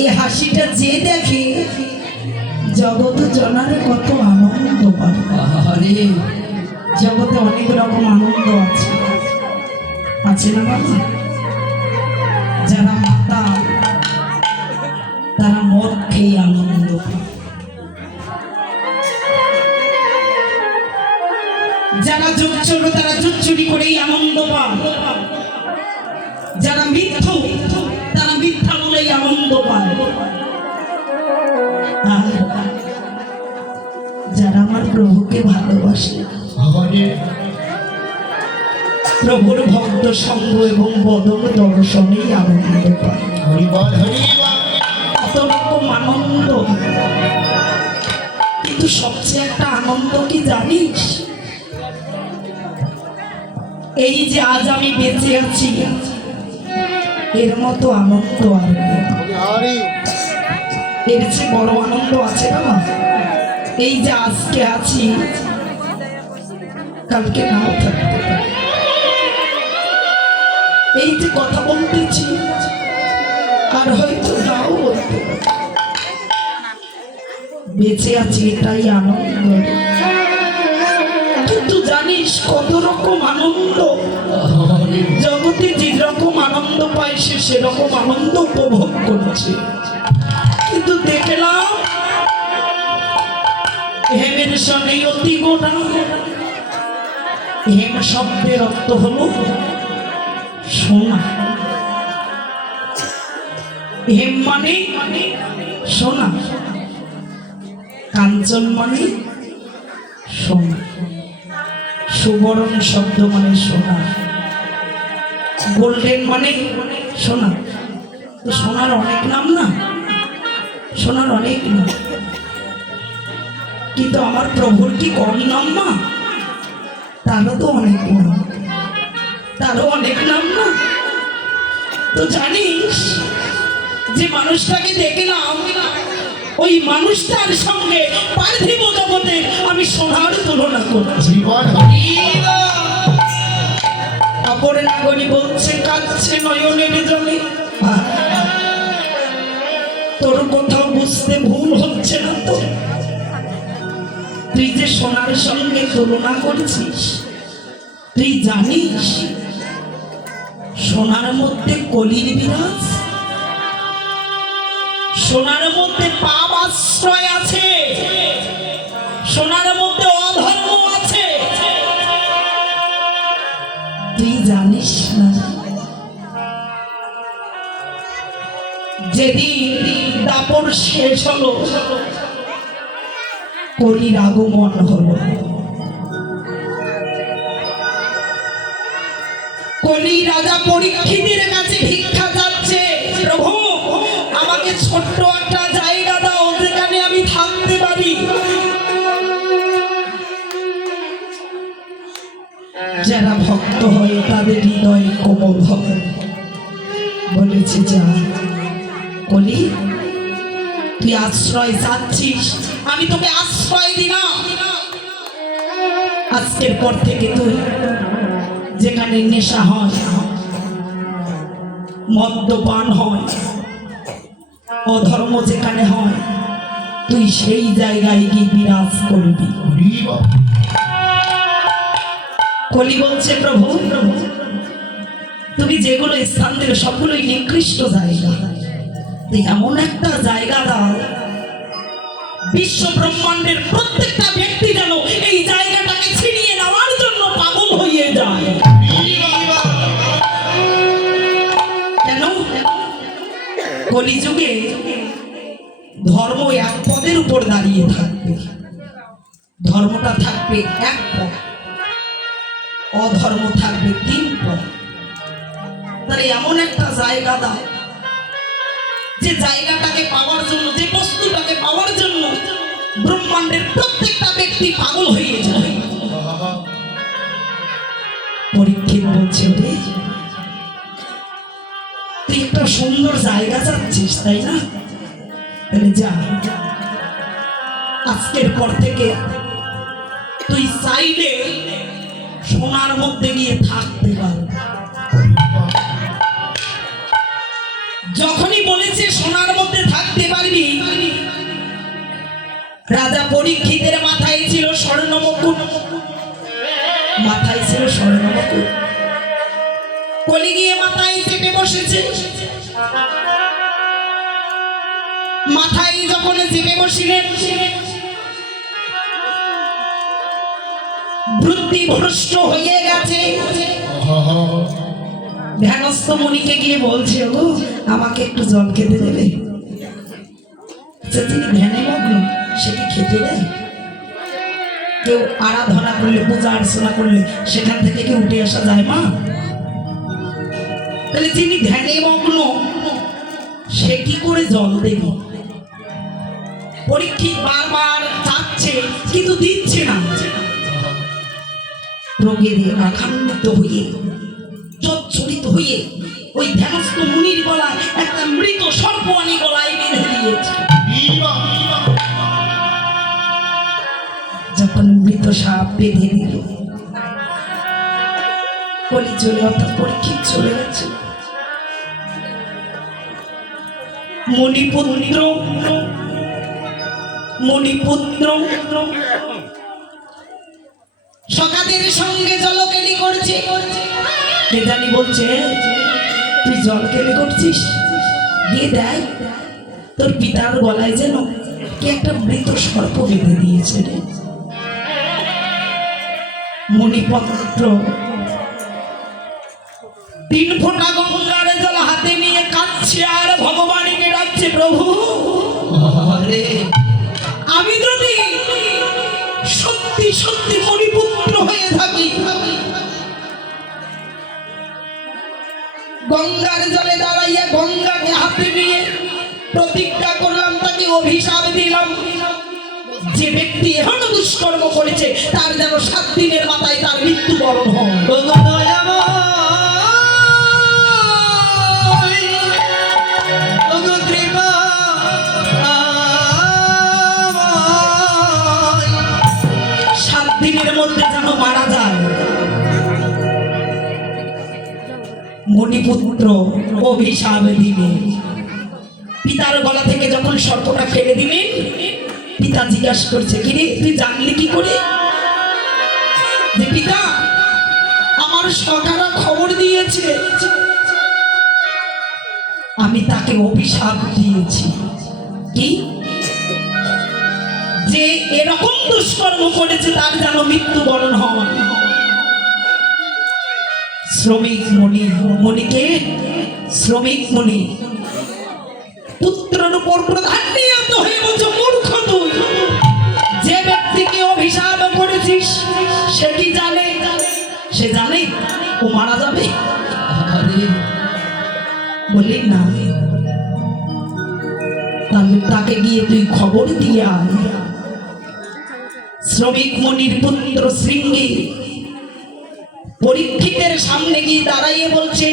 এই হাসিটা যে দেখে জগৎ জনারে কত আনন্দ পাবে। আরে জগতে অনেক রকম আনন্দ আছে, আছে না বাবা? যারা মাতা তারা মদ খেয়ে আনন্দ পায়, যারা যুগ চলো তারা যুগ চুরি করেই আনন্দ পায়, যারা মিথ্যু তারা মিথ্যা বলেই আনন্দ পায়, আর যারা আমার প্রভুকে ভালোবাসে প্রভুর ভক্ত সঙ্গ এবং বদল দর্শনেই আনন্দ পায়। কত রকম আনন্দ, কিন্তু সবচেয়ে একটা আনন্দ কি জানিস? এই যে আজ আমি বেঁচে আছি এর মতো আনন্দ আর এর চেয়ে বড় আনন্দ আছে না? এই যে আজকে আছি কালকে নাও থাকতে পারে, এই যে কথা বলতেছি আর হয়তো নাও বলতে পারে, বেঁচে আছি এটাই আনন্দ। কিন্তু জানিস কত রকম আনন্দ জগতে, যে রকম আনন্দ পায় সে সেরকম আনন্দ উপভোগ করছে। কিন্তু দেখলাম হেমের সনে অতি গোনা, হেম শব্দের অর্থ হলো সোনা, হেম মানে সোনা, কাঞ্চন মানে সোনা, সুবরণ শব্দ মানে সোনা, গোল্ডেন মানে সোনা। তো সোনার অনেক নাম না, সোনার অনেক নাম, কিন্তু আমার প্রভুর কি কম নাম না? তারও তো অনেক নাম, তারও অনেক নাম না। তো জানিস যে মানুষটাকে দেখলাম, ওই মানুষটার সঙ্গে পার্থিব জগতে আমি সোনার তুলনা করছি। অপরে নাগরী বলছে কাঁদছে নয়নের জলে, তোর কোথাও বুঝতে ভুল হচ্ছে না তো? তুই যে সোনার সঙ্গে তুলনা করছিস, তুই জানিস সোনার মধ্যে কলির বিরাজ, সোনার মধ্যে পাপ আশ্রয় আছে, সোনার মধ্যে অধর্ম আছে, তুই জানিস না? যেদিন দাপর শেষ হলো কলির আগমন হলো, কলি রাজা পরীক্ষিতের কাছে ভিক্ষা যাচ্ছে, প্রভু আমাকে ছোট্ট একটা জায়গা দাও যেখানে আমি থাকতে পারি। যারা ভক্ত হয় তাদের হৃদয় কোমল হবে, বলেছে যা কলি তুই আশ্রয় চাচ্ছিস, আমি তোকে আশ্রয় দিলাম। আজকের পর থেকে তুই যেখানে নেশা হয়, মদ্যপান হয়, অধর্ম যেখানে হয়, তুই সেই জায়গায় গিয়ে বিরাজ করবি। কলি বলছে প্রভু প্রভু তুমি যেগুলো স্থান দিলে সবগুলোই নিকৃষ্ট জায়গা, তুই এমন একটা জায়গা দাও বিশ্ব ব্রহ্মাণ্ডের প্রত্যেকটা ব্যক্তি যেন এই জায়গাটাকে ছিনিয়ে নেওয়ার জন্য পাগল হয়ে যায়। কেন? কলিযুগে ধর্ম এক পদের উপর দাঁড়িয়ে থাকবে, ধর্মটা থাকবে এক পদ, অধর্ম থাকবে 3 পদ। তাহলে এমন একটা জায়গা দাও যে জায়গাটাকে পাওয়ার জন্য, যে বস্তুটাকে পাওয়ার জন্য ব্রহ্মাণ্ডের প্রত্যেকটা ব্যক্তি পাগল হয়ে যায়। পরীক্ষিত বলছে তুই একটা সুন্দর জায়গা চাচ্ছিস তাই না? তাহলে যা, আজকের পর থেকে তুই চাইলে সোনার মধ্যে গিয়ে থাকতে পারবি। যখনই বলেছে সোনার মধ্যে রাজা পরীক্ষিতের মাথায় ছিল স্বর্ণ মুকুট, মাথায় ছিল স্বর্ণ মুকুট। কলি গিয়ে মাথায় চেপে বসেছে। মাথায় যখন চেপে বসিলেন, বুদ্ধি ভ্রষ্ট হয়ে গেছে। ধ্যানস্থ মুনিকে গিয়ে বলছে, ও আমাকে একটু জল খেতে দেবে। যিনি ধ্যানে মগ্ন সে কি খেতে দেয়? কেউ আরাধনা করলে, পূজা অর্চনা করলে সেখান থেকে কি উঠে আসা যায় মা? তাহলে যিনি ধ্যানে মগ্ন সে কি করে জল দেবে? পরীক্ষিত বারবার চাচ্ছে কিন্তু দিচ্ছে না। রোগে আঘান্বিত হয়ে, জর্জরিত হয়ে ওই ধ্যানস্থ মুনির গলায় একটা মৃত সর্প আনি গলায় বেঁধে দিয়েছে। যখন মৃত সাপ বেঁধে দিল, কলি চলে, অর্থাৎ পরীক্ষিত চলে গেছে। মণিপুত্র সখাদের সঙ্গে জলকেলি করছে। কে জানি বলছে, তুই জলকেলি করছিস, গিয়ে দেখ তোর পিতার গলায় যেন কে একটা মৃত সর্প বেঁধে দিয়েছে রে। মণিপুত্র 3 ফোঁটা গঙ্গার জল হাতে নিয়ে কাঁদছে আর ভগবানকে ডাকছে, প্রভু আমি যদি সত্যি সত্যি মণিপুত্র হয়ে থাকি, গঙ্গার জলে দাঁড়াইয়া গঙ্গাকে হাতে নিয়ে প্রতিজ্ঞা করলাম, তাকে অভিশাপ দিলাম, যে ব্যক্তি এখনো দুষ্কর্ম করেছে তার যেন 7 দিনের মাথায় তার মৃত্যুবরণ হয়। মণিপুত্র অভিশাপ দিবে। পিতার গলা থেকে যখন সর্পটা ফেলে দিলেন, পিতা জিজ্ঞাসা করছে, কিরে তুই জানলি কি করে? যে পিতা, আমার সখারা খবর দিয়েছে, আমি তাকে অভিশাপ দিয়েছি। কি? যে এরকম দুষ্কর্ম করেছে তার যেন মৃত্যুবরণ হয়। শ্রমিক মুনি, মুনিকে শ্রমিক মুনি পুত্রের উপর প্রধান্বিত হয়ে বলছে, মূর্খ তুই, যে ব্যক্তিকে অভিশাপ করেছিস সে কি জানে? সে জানে ও মারা যাবে? বলি না, তাহলে তাকে গিয়ে তুই খবর দিয়ে আয়। শ্রমিক মুনির পুত্র শৃঙ্গী পরীক্ষিতের সামনে গিয়ে দাঁড়াইয়ে বলছে,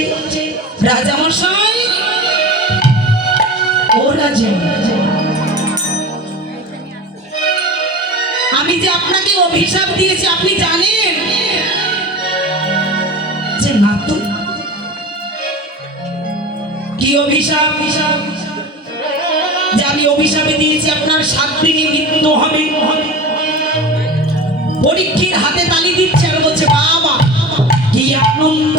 রাজামশাই, ও রাজা, আমি যে আপনাকে অভিশাপ দিয়েছি আপনি জানেন? যে না তো। কি অভিশাপ? যে আমি অভিশাপে দিয়েছি আপনার 7 দিনে মৃত্যু হবে। পরীক্ষিত হাতে তালি দিচ্ছে আর বলছে, বাবা কি আনন্দ,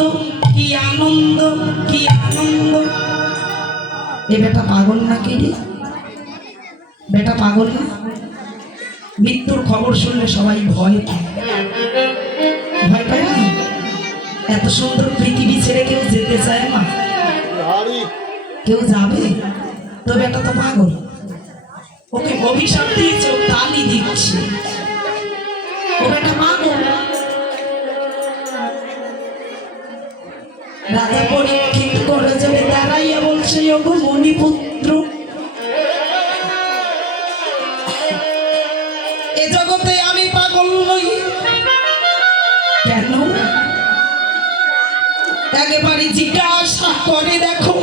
কি আনন্দ, কি আনন্দ। এ বেটা পাগল নাকি রে? বেটা পাগল না? মৃত্যুর খবর শুনলে সবাই ভয় পায়, ভয় পায় না? এত সুন্দর পৃথিবী ছেড়ে কেউ যেতে চায় না? কেউ যাবে? তো বেটা তো পাগল, ওকে অভিশাপ দিয়েছে, ও তালি দিচ্ছে, ও বেটা পাগল। রাজা পরীক্ষিত করে যাবে দাঁড়াইয়া বলছে, ওগো মণিপুত্র, এ জগতে আমি পাগল নই। কেন? একেবারে জিজ্ঞাসা করে দেখো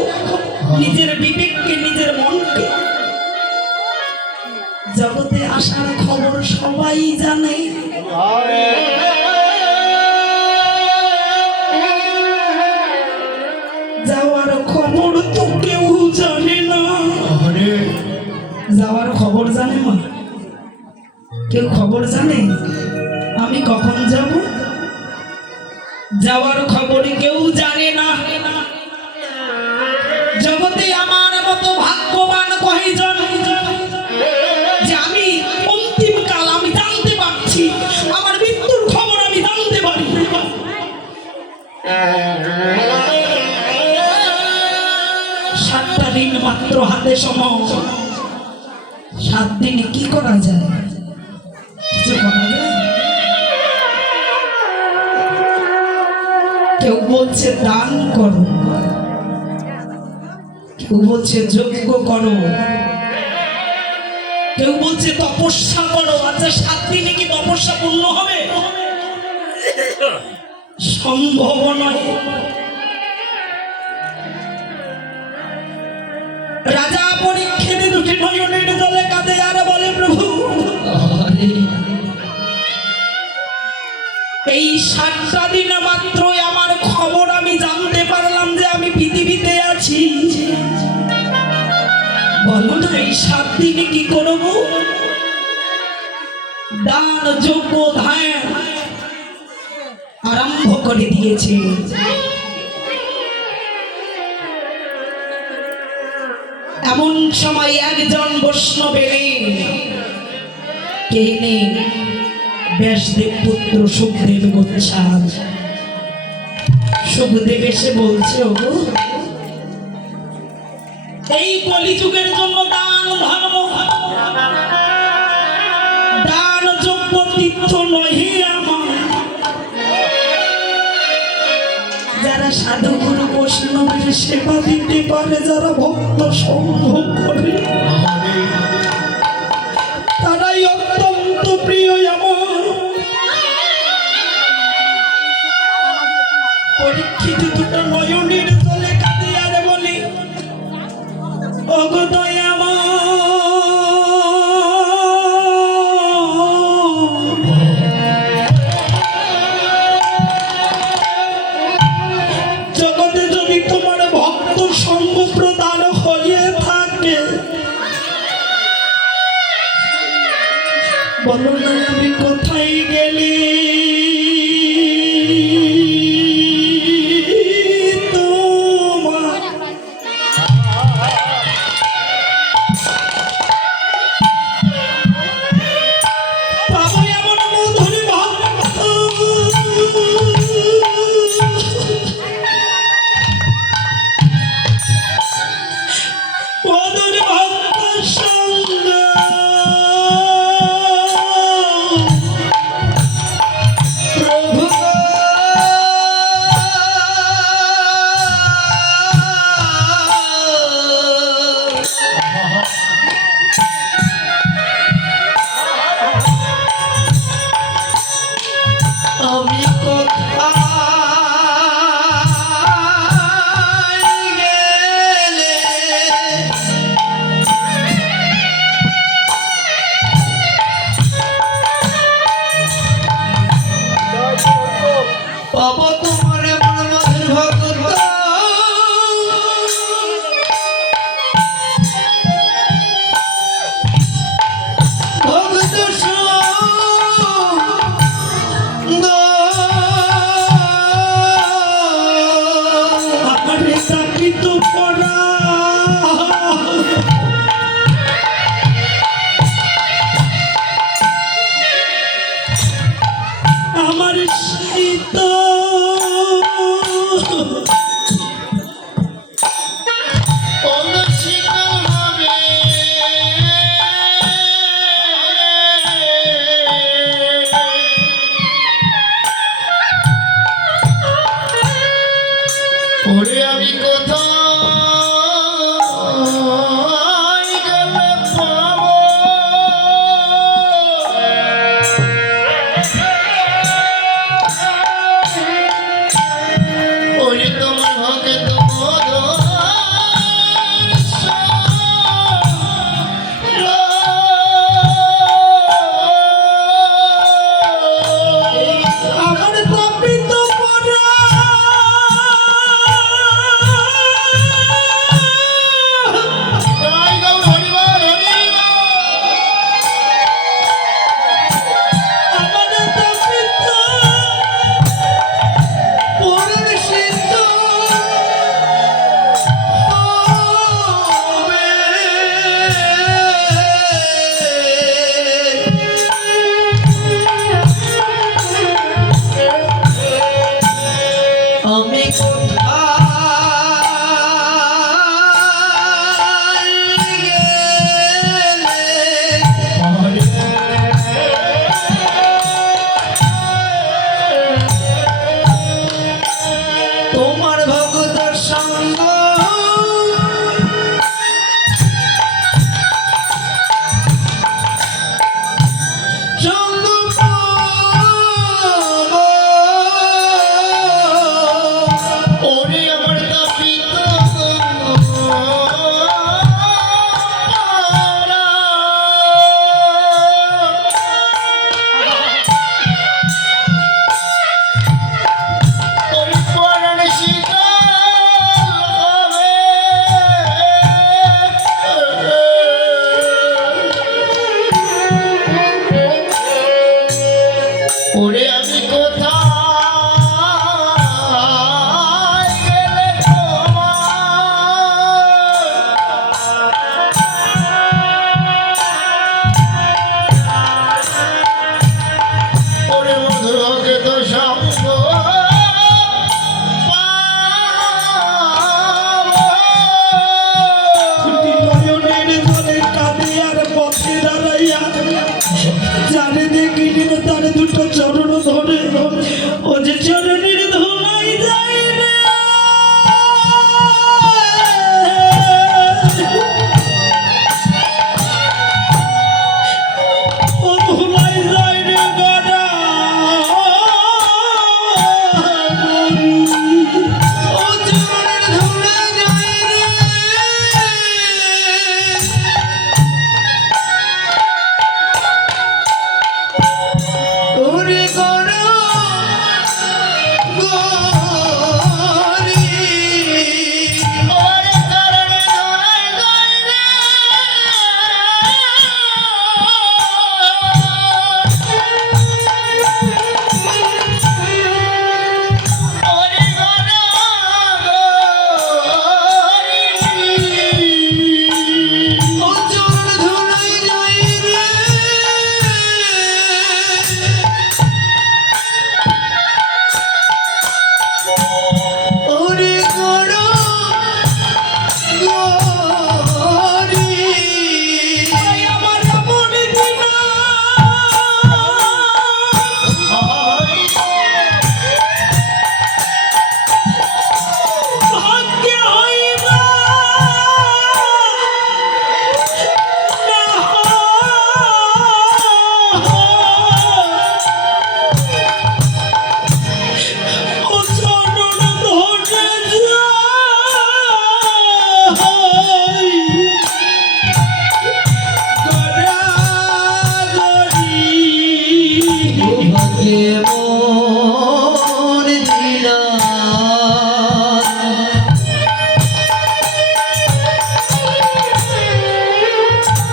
নিজের বিবেককে, নিজের মনকে। জগতে আসার খবর সবাই জানে, যাওয়ার খবর তো কেউ জানে না। যাওয়ার খবর জানে মা? কেউ খবর জানে আমি কখন যাব? যাওয়ার খবর কেউ জানে না। জগতে আমার মতো ভাগ্যবান কয়জন যে আমি অন্তিম কাল আমি জানতে পারছি, আমার মৃত্যুর খবর আমি জানতে পারি। 7টা দিন মাত্র হাতে সময়। 7 দিনে কি করা যায়? কিছু করা যায়? কেউ বলছে দান করো, কেউ বলছে যজ্ঞ করো, কেউ বলছে তপস্যা করো। আচ্ছা 7 দিনে কি তপস্যা পূর্ণ হবে? সম্ভব নয়। রাজা পরীক্ষিত দুটি নয়নের জলে কাঁদে আর বলে, প্রভু এই 7টা দিন মাত্রই আমার খবর আমি জানতে পারলাম যে আমি পৃথিবীতে আছি। বলো না এই 7 দিনে কি করব? দান যজ্ঞ ধ্যান আরম্ভ করে দিয়েছে। এমন সময় একজন বৈষ্ণব এলেন। কে এলেন? ব্যাসদেব পুত্র সুখদেব গোস্বামী। সুখদেব এসে বলছে, ওগো এই কলিযুগের জন্য দান ধর্ম দান যজ্ঞ তীর্থ নহে আমার। যারা সাধু গুরু বৈষ্ণবের সেবা দিতে পারে, যারা ভক্ত সম্ভব করে, তারাই অত্যন্ত প্রিয় আমার। পরীক্ষিত দুটো নয়নের জলে কাঁদে আর বলে, ওগো দয়াময়, জগতে যদি তোমার ভক্ত সঙ্গ প্রদান হয়ে থাকে, বলো না আমি কোথায় গেলি জানে দেখিনি না তার দুটো চরণ ধরে ও যে চরণের ধোলাই যায় না ও ধোলাই যায় রে গড়া ও চরণের ধোলাই যায় রে ওরে গড়া গরি ওরে চরণে ধুলাই যায় রে ওরে গড়া ও চরণ ধোলাই যায় রে ওরে গড়া গরি আমার মনে দিনা ভাগ্যে হইবা না ও চরণ ধরে যাই গড়াগড়ি ভাগ্যে মন দিলা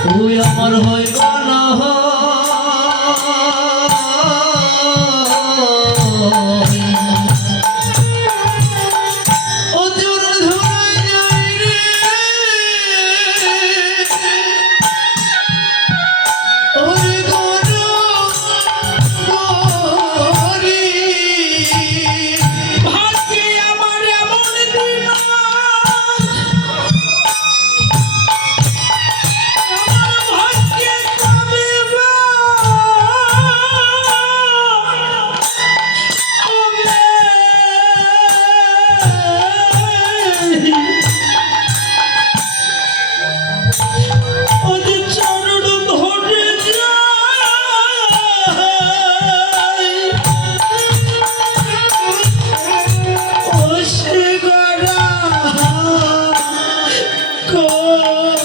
তুই আমার হইব না ও চরণ ধরে যাই রে ওরে গড়া গরি ভাগ্যে আমার এমন দিন আমার ভাগ্যে কবে ওদের চরণ ধরে যাই ও সে গড়া করি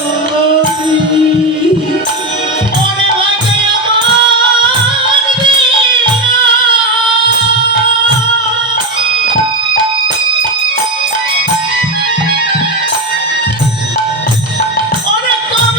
ওরে ভাগ্যে আমার দিনা ওরে কবে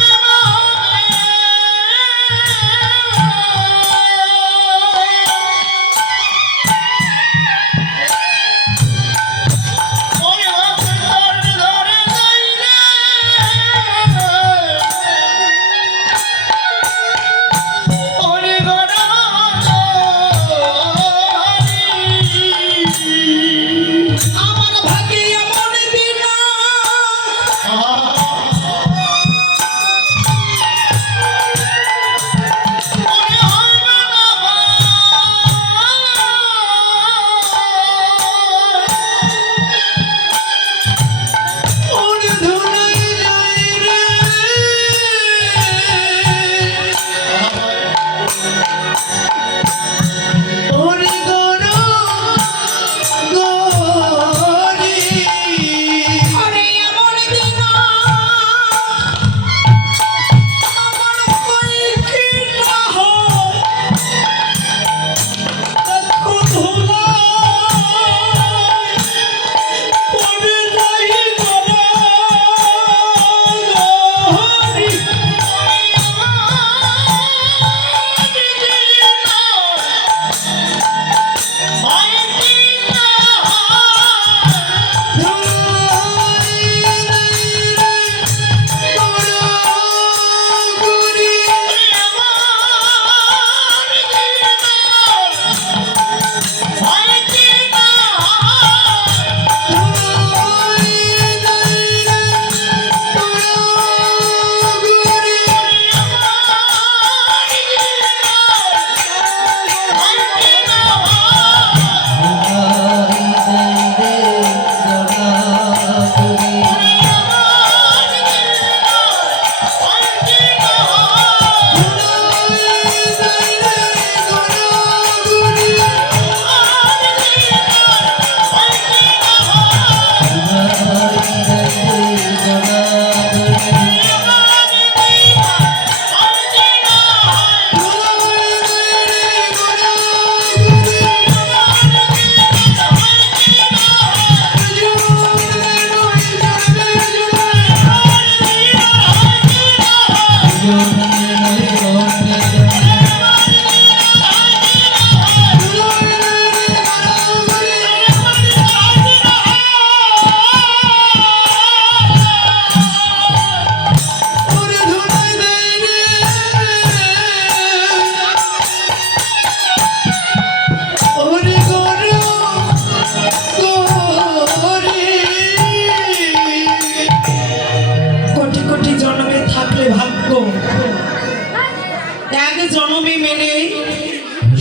এক জনমে মেনে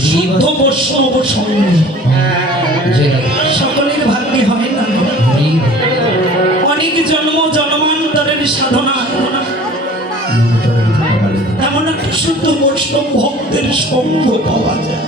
শুদ্ধ বৈষ্ণব সঙ্গ সকলের ভাগ্যে হয় না। অনেক জন্ম জন্মান্তরের সাধনা এমন একটা শুদ্ধ বৈষ্ণব ভক্তের সঙ্গ পাওয়া যায়।